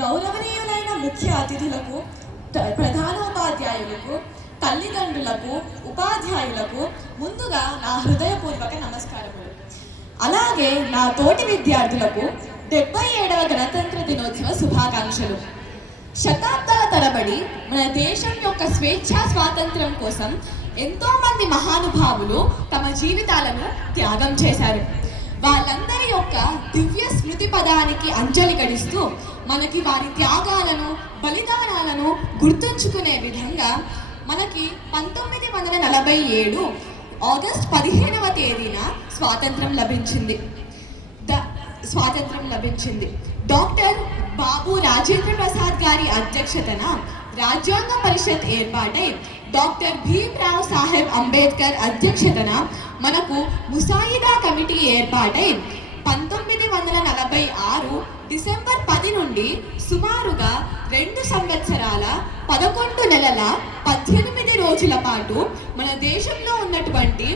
గౌరవనీయులైన ముఖ్య అతిథులకు, ప్రధానోపాధ్యాయులకు, తల్లిదండ్రులకు, ఉపాధ్యాయులకు ముందుగా నా హృదయపూర్వక నమస్కారములు. అలాగే నా తోటి విద్యార్థులకు 77వ గణతంత్ర దినోత్సవ శుభాకాంక్షలు. శతాబ్దాల తరబడి మన దేశం యొక్క స్వేచ్ఛా స్వాతంత్ర్యం కోసం ఎంతోమంది మహానుభావులు తమ జీవితాలను త్యాగం చేశారు. వాళ్ళందరి యొక్క దివ్య స్మృతి పదానికి అంజలి గడిస్తూ మనకి వారి త్యాగాలను, బలిదానాలను గుర్తుంచుకునే విధంగా మనకి 1947 ఆగస్ట్ 15వ తేదీన స్వాతంత్రం లభించింది. డాక్టర్ బాబు రాజేంద్ర ప్రసాద్ గారి అధ్యక్షతన రాజ్యాంగ పరిషత్ ఏర్పాటై డాక్టర్ భీమ్రావ్ సాహెబ్ అంబేద్కర్ అధ్యక్షతన మనకు ముసాయిదా కమిటీ ఏర్పాటై 1946 డిసెంబర్ 10 నుండి సుమారుగా 2 సంవత్సరాల 11 నెలల 18 రోజుల పాటు మన దేశంలో ఉన్నటువంటి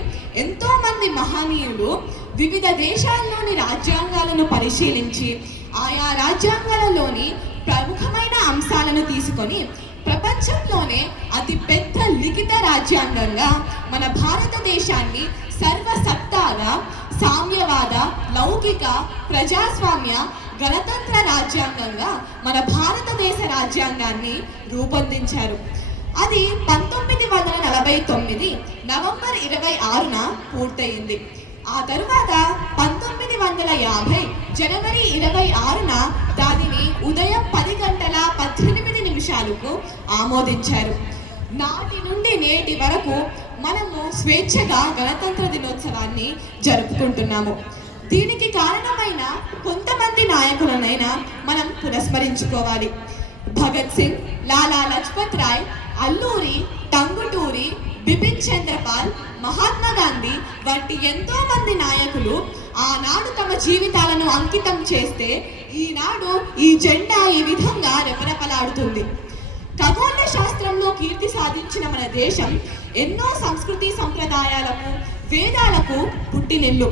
ఎంతో మంది మహనీయులు వివిధ దేశాల్లోని రాజ్యాంగాలను పరిశీలించి ఆయా రాజ్యాంగాలలోని ప్రముఖమైన అంశాలను తీసుకొని ప్రపంచంలోనే అతి పెద్ద లిఖిత రాజ్యాంగంగా మన భారతదేశాన్ని సర్వసత్తాగా సామ్యవాద, లౌకిక, ప్రజాస్వామ్య, గణతంత్ర రాజ్యాంగంగా మన భారతదేశ రాజ్యాంగాన్ని రూపొందించారు. అది 1949 నవంబర్ 26న పూర్తయింది. ఆ తరువాత 1950 జనవరి 26న దానిని ఉదయం 10:18 ఆమోదించారు. నాటి నుండి నేటి వరకు మనము స్వేచ్ఛగా గణతంత్ర దినోత్సవాన్ని జరుపుకుంటున్నాము. దీనికి కారణమైన కొంతమంది నాయకులనైనా మనం పురస్మరించుకోవాలి. భగత్ సింగ్, లాలా లజపత్ రాయ్, అల్లూరి, టంగుటూరి, బిపిన్ చంద్రపాల్, మహాత్మా గాంధీ వంటి ఎంతో మంది నాయకులు ఆనాడు తమ జీవితాలను అంకితం చేస్తే ఈనాడు ఈ జెండా ఈ విధంగా రెపరెపలాడుతుంది. ఖగోళ శాస్త్రంలో కీర్తి సాధించిన మన దేశం ఎన్నో సంస్కృతి సంప్రదాయాలకు, వేదాలకు పుట్టినిల్లు.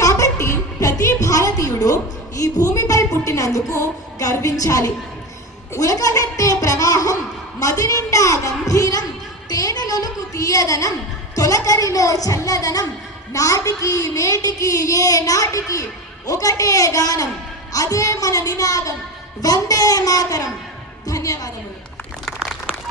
కాబట్టి ప్రతి భారతీయుడు ఈ భూమిపై పుట్టినందుకు గర్వించాలి. ఉరకలెత్తే ప్రవాహం, మదినిండా గంభీరం, తేనెలొలుకు తీయదనం, తొలకరిలో చల్లదనం, నాటికి నేటికి ఏ నాటికి ఒకటే గానం, అదే మన నినాదం, వందే మాతరం. ధన్యవాదములు.